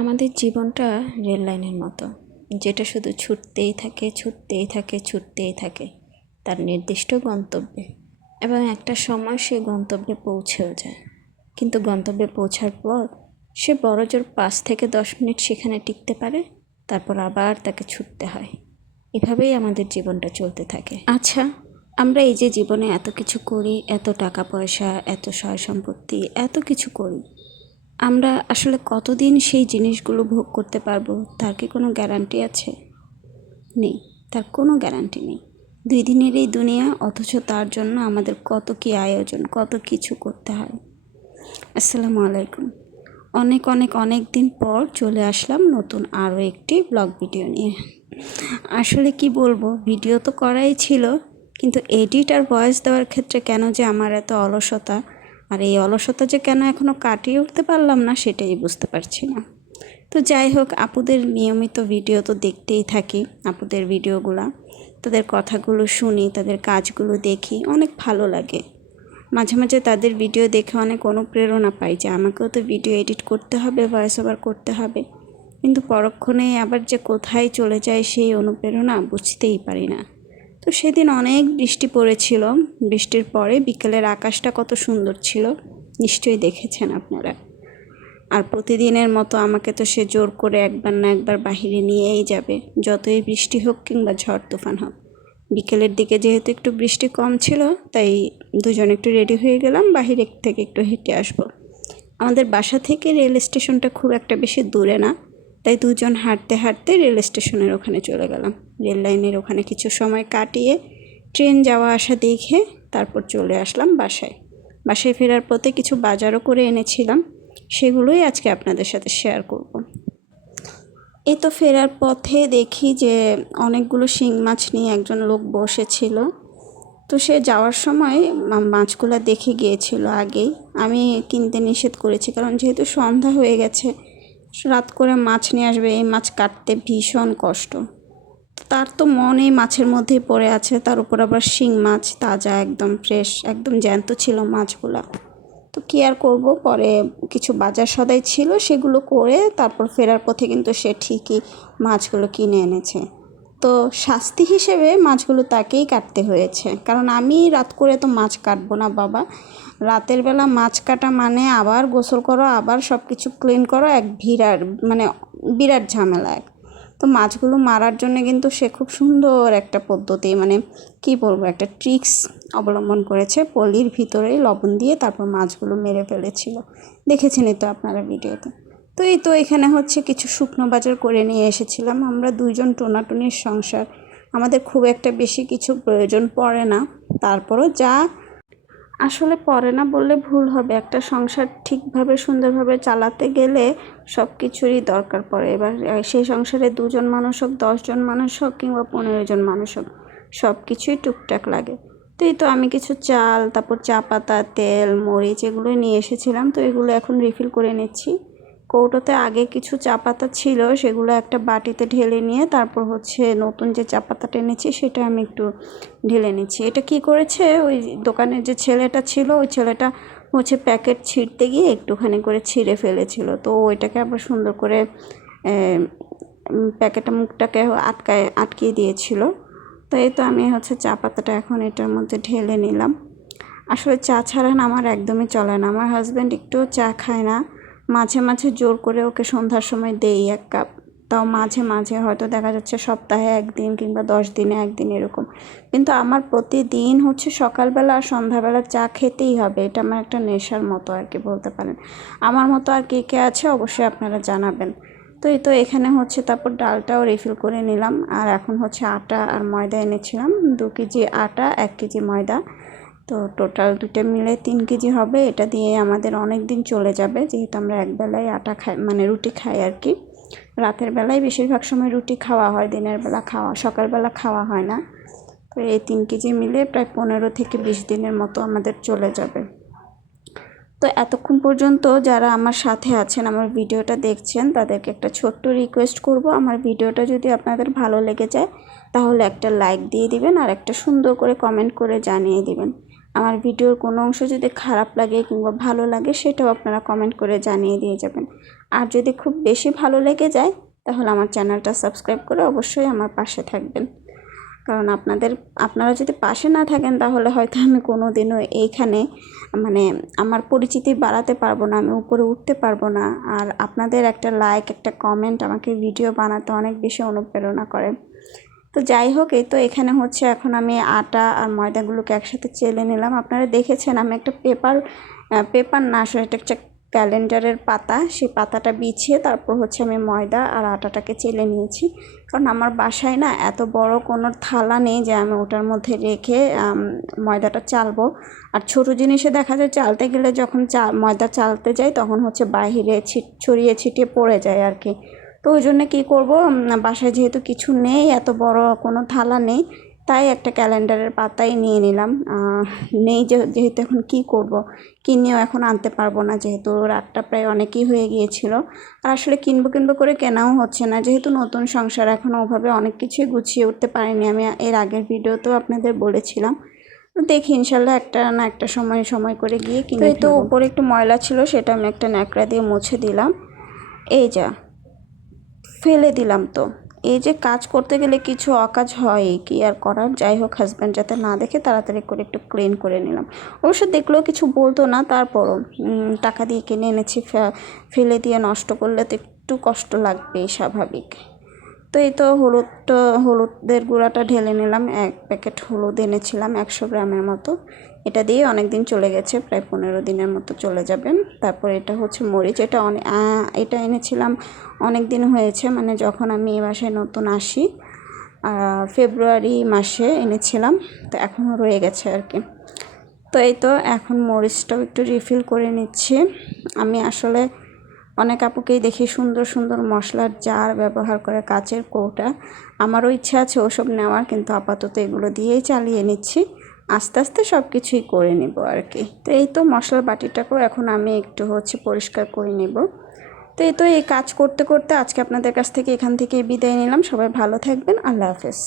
আমাদের জীবনটা রেল লাইনের মতো, যেটা শুধু ছুটতেই থাকে, ছুটতেই থাকে, ছুটতেই থাকে তার নির্দিষ্ট গন্তব্যে, এবং একটা সময় সে গন্তব্যে পৌঁছেও যায়। কিন্তু গন্তব্যে পৌঁছার পর সে বড়জোর 5 থেকে 10 মিনিট সেখানে টিকতে পারে, তারপর আবার তাকে ছুটতে হয়। এভাবেই আমাদের জীবনটা চলতে থাকে। আচ্ছা, আমরা এই যে জীবনে এত কিছু করি, এত টাকা পয়সা, এত সয় সম্পত্তি, এত কিছু করি, আমরা আসলে কতদিন সেই জিনিসগুলো ভোগ করতে পারবো তার কি কোনো গ্যারান্টি আছে? নেই, তার কোনো গ্যারান্টি নেই। 2 দিনের এই দুনিয়া, অথচ তার জন্য আমাদের কত কি আয়োজন, কত কিছু করতে হয়। আসসালামু আলাইকুম। অনেক অনেক অনেক দিন পর চলে আসলাম নতুন আরও একটি ব্লগ ভিডিও নিয়ে। আসলে কি বলবো, ভিডিও তো করাই ছিল, কিন্তু এডিট আর ভয়েস দেওয়ার ক্ষেত্রে কেন যে আমার এত অলসতা, আর এই অলসতা যে কেন এখনও কাটিয়ে উঠতে পারলাম না সেটাই বুঝতে পারছি না। তো যাই হোক, আপুদের নিয়মিত ভিডিও তো দেখতেই থাকি, আপুদের ভিডিওগুলো, তাদের কথাগুলো শুনি, তাদের কাজগুলো দেখি, অনেক ভালো লাগে। মাঝে মাঝে তাদের ভিডিও দেখে অনেক অনুপ্রেরণা পাই যে আমাকেও তো ভিডিও এডিট করতে হবে, ভয়েস ওভার করতে হবে। কিন্তু পরক্ষণে আবার যে কোথায় চলে যায় সেই অনুপ্রেরণা বুঝতেই পারি না। তো সেদিন অনেক বৃষ্টি পড়েছিল, বৃষ্টির পরে বিকেলের আকাশটা কত সুন্দর ছিল, নিশ্চয়ই দেখেছেন আপনারা। আর প্রতিদিনের মতো আমাকে তো সে জোর করে একবার না একবার বাহিরে নিয়েই যাবে, যতই বৃষ্টি হোক কিংবা ঝড় তুফান হোক। বিকেলের দিকে যেহেতু একটু বৃষ্টি কম ছিল, তাই দুজন একটু রেডি হয়ে গেলাম, বাহিরে থেকে একটু হেঁটে আসবো। আমাদের বাসা থেকে রেল স্টেশনটা খুব একটা বেশি দূরে না, তাই দুজন হাঁটতে হাঁটতে রেল স্টেশনের ওখানে চলে গেলাম। রেল লাইনের ওখানে কিছু সময় কাটিয়ে ট্রেন যাওয়া আসা দেখে তারপর চলে আসলাম বাসায়। বাসায় ফেরার পথে কিছু বাজারও করে এনেছিলাম, সেগুলোই আজকে আপনাদের সাথে শেয়ার করব। এই তো ফেরার পথে দেখি যে অনেকগুলো শিং মাছ নিয়ে একজন লোক বসেছিল। তো সে যাওয়ার সময় মাছগুলো দেখে গিয়েছিল আগেই। আমি কিনতে নিষেধ করেছি, কারণ যেহেতু সন্ধ্যা হয়ে গেছে, রাত করে মাছ নিয়ে আসবে, এই মাছ কাটতে ভীষণ কষ্ট। তার তো মন এই মাছের মধ্যেই পড়ে আছে, তার উপর আবার শিং মাছ, তাজা, একদম ফ্রেশ, একদম জ্যান্ত ছিল মাছগুলা। তো কী আর করবো, পরে কিছু বাজার সদাই ছিল, সেগুলো করে তারপর ফেরার পথে কিন্তু সে ঠিকই মাছগুলো কিনে এনেছে। তো শাস্তি হিসেবে মাছগুলো তাকেই কাটতে হয়েছে, কারণ আমি রাত করে তো মাছ কাটবো না বাবা। রাতের বেলা মাছ কাটা মানে আবার গোসল করো, আবার সব কিছু ক্লিন করো, এক বিরাট ঝামেলা এক। তো মাছগুলো মারার জন্য কিন্তু সে খুব সুন্দর একটা পদ্ধতি, কি বলবো, একটা ট্রিক্স অবলম্বন করেছে। পলির ভিতরেই লবণ দিয়ে তারপর মাছগুলো মেরে ফেলেছিল, দেখেছেনই তো আপনারা ভিডিওতে। তো এই তো এখানে হচ্ছে কিছু শুকনো বাজার করে নিয়ে এসেছিলাম। আমরা দুইজন টোনাটুনির সংসার, আমাদের খুব একটা বেশি কিছু প্রয়োজন পড়ে না, তারপরও যা, আসলে পড়ে না বললে ভুল হবে, একটা সংসার ঠিকভাবে সুন্দরভাবে চালাতে গেলে সব কিছুরই দরকার পড়ে। এবার সেই সংসারে 2 জন মানুষ হোক, 10 জন মানুষ হোক, কিংবা 15 জন মানুষ হোক, সব কিছুই টুকটাক লাগে। তো এই তো আমি কিছু চাল, তারপর চা পাতা, তেল, মরিচ, এগুলো নিয়ে এসেছিলাম। তো এগুলো এখন রিফিল করে নিচ্ছি। কৌটোতে আগে কিছু চা পাতা ছিল, সেগুলো একটা বাটিতে ঢেলে নিয়ে তারপর হচ্ছে নতুন যে চা পাতাটা এনেছি সেটা আমি একটু ঢেলে নিচ্ছি। এটা কি করেছে, ওই দোকানের যে ছেলেটা ছিল, ওই ছেলেটা হচ্ছে প্যাকেট ছিঁড়তে গিয়ে একটুখানি করে ছিঁড়ে ফেলেছিল। তো ওইটাকে আবার সুন্দর করে প্যাকেটের মুখটাকে আটকিয়ে দিয়েছিল। তো এই তো আমি হচ্ছে চা পাতাটা এখন এটার মধ্যে ঢেলে নিলাম। আসলে চা ছাড়া না আমার একদমই চলে না। আমার হাজব্যান্ড একটুও চা খায় না, মাঝে মাঝে জোর করে ওকে সন্ধ্যার সময় দেই 1 কাপ, তাও মাঝে মাঝে, হয়তো দেখা যাচ্ছে সপ্তাহে 1 দিন কিংবা 10 দিনে 1 দিন এরকম। কিন্তু আমার প্রতিদিন হচ্ছে সকালবেলা আর সন্ধ্যাবেলা চা খেতেই হবে, এটা আমার একটা নেশার মতো আর কি বলতে পারেন। আমার মতো আর কে কে আছে অবশ্যই আপনারা জানাবেন। তো এই তো এখানে হচ্ছে তারপর ডালটাও রিফিল করে নিলাম। আর এখন হচ্ছে আটা আর ময়দা এনেছিলাম, 2 কেজি আটা, 1 কেজি ময়দা। তো টোটাল দুটো মিলে 3 কেজি হবে। এটা দিয়ে আমাদের অনেক দিন চলে যাবে, যেহেতু আমরা একবেলায় আটা খাই, রুটি খাই আর কি। রাতের বেলায় বেশিরভাগ সময় রুটি খাওয়া হয়, দিনের বেলা সকালবেলা খাওয়া হয় না। তো এই 3 কেজি মিলে প্রায় 15 থেকে 20 দিনের মতো আমাদের চলে যাবে। তো এতক্ষণ পর্যন্ত যারা আমার সাথে আছেন, আমার ভিডিওটা দেখছেন, তাদেরকে একটা ছোট্ট রিকোয়েস্ট করব, আমার ভিডিওটা যদি আপনাদের ভালো লেগে যায় তাহলে একটা লাইক দিয়ে দিবেন, আর একটা সুন্দর করে কমেন্ট করে জানিয়ে দিবেন। আমার ভিডিওর কোনো অংশ যদি খারাপ লাগে কিংবা ভালো লাগে সেটাও আপনারা কমেন্ট করে জানিয়ে দিয়ে যাবেন। আর যদি খুব বেশি ভালো লেগে যায় তাহলে আমার চ্যানেলটা সাবস্ক্রাইব করে অবশ্যই আমার পাশে থাকবেন। কারণ আপনারা যদি পাশে না থাকেন তাহলে হয়তো আমি কোনো দিনও এইখানে মানে আমার পরিচিতি বাড়াতে পারবো না, আমি উপরে উঠতে পারবো না। আর আপনাদের একটা লাইক, একটা কমেন্ট আমাকে ভিডিও বানাতে অনেক বেশি অনুপ্রেরণা করে। তো যাই হোক, এই তো এখানে হচ্ছে এখন আমি আটা আর ময়দাগুলোকে একসাথে চেলে নিলাম। আপনারা দেখেছেন আমি একটা পেপার না আসলে এটা একটা ক্যালেন্ডারের পাতা, সেই পাতাটা বিছিয়ে তারপর হচ্ছে আমি ময়দা আর আটাটাকে চেলে নিয়েছি। কারণ আমার বাসায় না এত বড় কোনো থালা নেই যে আমি ওটার মধ্যে রেখে ময়দাটা চালবো। আর ছোটো জিনিসে দেখা যায় চালতে গেলে যখন ময়দা চালতে যাই তখন হচ্ছে বাহিরে ছড়িয়ে ছিটিয়ে পড়ে যায় আর কি। তো ওই জন্য কী করবো, বাসায় যেহেতু কিছু নেই, এত বড় কোনো থালা নেই, তাই একটা ক্যালেন্ডারের পাতাই নিয়ে নিলাম। নেই যেহেতু এখন কি করব, কিনেও এখন আনতে পারবো না, যেহেতু রাতটা প্রায় অনেকই হয়ে গিয়েছিল। আর আসলে কিনবো করে কেনাও হচ্ছে না, যেহেতু নতুন সংসার, এখনও ওভাবে অনেক কিছুই গুছিয়ে উঠতে পারিনি। আমি এর আগের ভিডিওতেও আপনাদের বলেছিলাম। তো দেখি ইনশাল্লাহ একটা না একটা সময় করে গিয়ে কিনে। তো উপরে একটু ময়লা ছিল, সেটা আমি একটা ন্যাকড়া দিয়ে মুছে দিলাম। এই যা ফেলে দিলাম। তো এই যে কাজ করতে গেলে কিছু অকাজ হয়, কি আর করার। যাই হোক, হাজব্যান্ড যাতে না দেখে তাড়াতাড়ি করে একটু ক্লিন করে নিলাম। অবশ্য দেখলেও কিছু বলতো না, তারপরও টাকা দিয়ে কিনে এনেছি, ফেলে দিয়ে নষ্ট করলে তো একটু কষ্ট লাগবেই, স্বাভাবিক। তো এই তো হলুদের গুঁড়াটা ঢেলে নিলাম। 1 প্যাকেট হলুদ এনেছিলাম 100 গ্রামের মতো। এটা দিয়ে অনেক দিন চলে গেছে, প্রায় 15 দিনের মতো চলে যাবেন। তারপর এটা হচ্ছে মরিচ, এটা এনেছিলাম অনেক দিন হয়েছে, মানে যখন আমি এই বাসায় নতুন আসি ফেব্রুয়ারি মাসে এনেছিলাম, তো এখনও রয়ে গেছে আর কি। তো এই তো এখন মরিচটাও একটু রিফিল করে নিচ্ছি। আমি আসলে অনেক আপুকেই দেখি সুন্দর সুন্দর মশলার জার ব্যবহার করে, কাচের কৌটা। আমারও ইচ্ছা আছে ওসব নেওয়ার, কিন্তু আপাতত এগুলো দিয়েই চালিয়ে নিচ্ছি। আস্তে আস্তে সব কিছুই করে নেব আর কি। তো এই তো মশলার বাটিটাকেও এখন আমি একটু পরিষ্কার করে নেব। তো এই কাজ করতে করতে আজকে আপনাদের কাছ থেকে এখান থেকেই বিদায় নিলাম। সবাই ভালো থাকবেন, আল্লাহ হাফেজ।